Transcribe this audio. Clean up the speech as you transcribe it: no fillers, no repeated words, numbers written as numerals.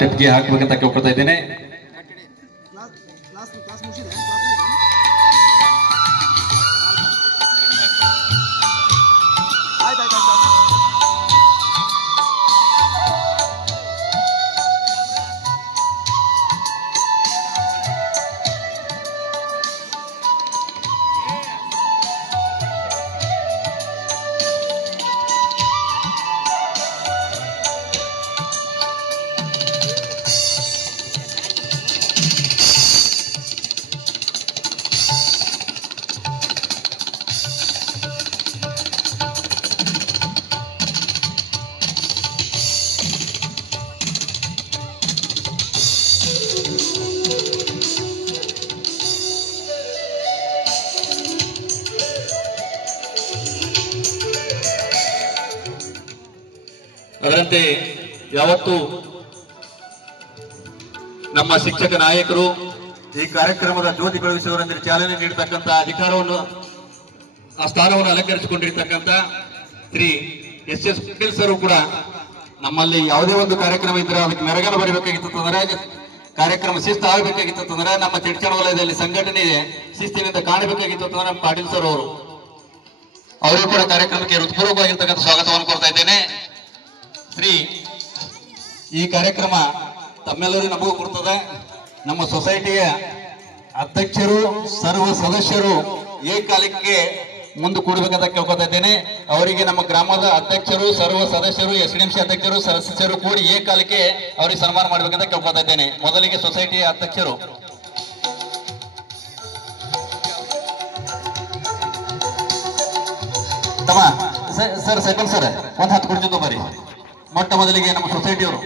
ಸ್ಟೆಪ್ಗೆ ಹಾಕ್ಬೇಕಂತ ಕೇಳ್ಕೊತಾ ಇದ್ದೇನೆ. ಅದರಂತೆ ಯಾವತ್ತು ನಮ್ಮ ಶಿಕ್ಷಕ ನಾಯಕರು ಈ ಕಾರ್ಯಕ್ರಮದ ಜ್ಯೋತಿ ಬೆಳಗಿಸುವವರೆಂದರೆ ಚಾಲನೆ ನೀಡತಕ್ಕಂಥ ಅಧಿಕಾರವನ್ನು ಆ ಸ್ಥಾನವನ್ನು ಅಲಂಕರಿಸಿಕೊಂಡಿರ್ತಕ್ಕಂಥ ಶ್ರೀ ಎಸ್ ಪಟೇಲ್ ಸರ್ ಕೂಡ ನಮ್ಮಲ್ಲಿ ಯಾವುದೇ ಒಂದು ಕಾರ್ಯಕ್ರಮ ಇದ್ರೆ ಅದಕ್ಕೆ ಮೆರಗನ್ನು ಬರಬೇಕಾಗಿತ್ತು ಅಂದ್ರೆ ಕಾರ್ಯಕ್ರಮ ಶಿಸ್ತು ಆಗಬೇಕಾಗಿತ್ತು ಅಂದ್ರೆ ನಮ್ಮ ಚಿಡ್ಚಣ ವಲಯದಲ್ಲಿ ಸಂಘಟನೆ ಶಿಸ್ತಿನಿಂದ ಕಾಣಬೇಕಾಗಿತ್ತು ಅಂದ್ರೆ ನಮ್ಮ ಪಾಟೀಲ್ ಸರ್ ಅವರು ಕೂಡ ಕಾರ್ಯಕ್ರಮಕ್ಕೆ ಹೃತ್ಪೂರ್ವಕವಾಗಿರ್ತಕ್ಕಂಥ ಸ್ವಾಗತವನ್ನು ಕೊಡ್ತಾ ಇದ್ದೇನೆ. ಈ ಕಾರ್ಯಕ್ರಮ ತಮ್ಮೆಲ್ಲರೂ ನಮಗೂ ಕೊಡ್ತದೆ. ನಮ್ಮ ಸೊಸೈಟಿಯ ಅಧ್ಯಕ್ಷರು ಸರ್ವ ಸದಸ್ಯರು ಏಕಾಲಕ್ಕೆ ಮುಂದೆ ಕೂಡಬೇಕಂತ ಕೇಳ್ಕೊತಾ ಇದ್ದೇನೆ. ಅವರಿಗೆ ನಮ್ಮ ಗ್ರಾಮದ ಅಧ್ಯಕ್ಷರು ಸರ್ವ ಸದಸ್ಯರು SDMC ಅಧ್ಯಕ್ಷರು ಸದಸ್ಯರು ಕೂಡಿ ಏಕಾಲಕ್ಕೆ ಅವರಿಗೆ ಸನ್ಮಾನ ಮಾಡ್ಬೇಕಂತ ಕೇಳ್ಕೊತಾ ಇದ್ದೇನೆ. ಮೊದಲಿಗೆ ಸೊಸೈಟಿಯ ಅಧ್ಯಕ್ಷರು ತಮ್ಮ ಸರ್ ಸೆಕೆಂಡ್ ಸರ್ ಒಂದು 10 ಕೊಡ್ತಿದ್ದು ಬರ್ರಿ. ಮೊಟ್ಟ ಮೊದಲಿಗೆ ನಮ್ಮ ಸೊಸೈಟಿಯವರು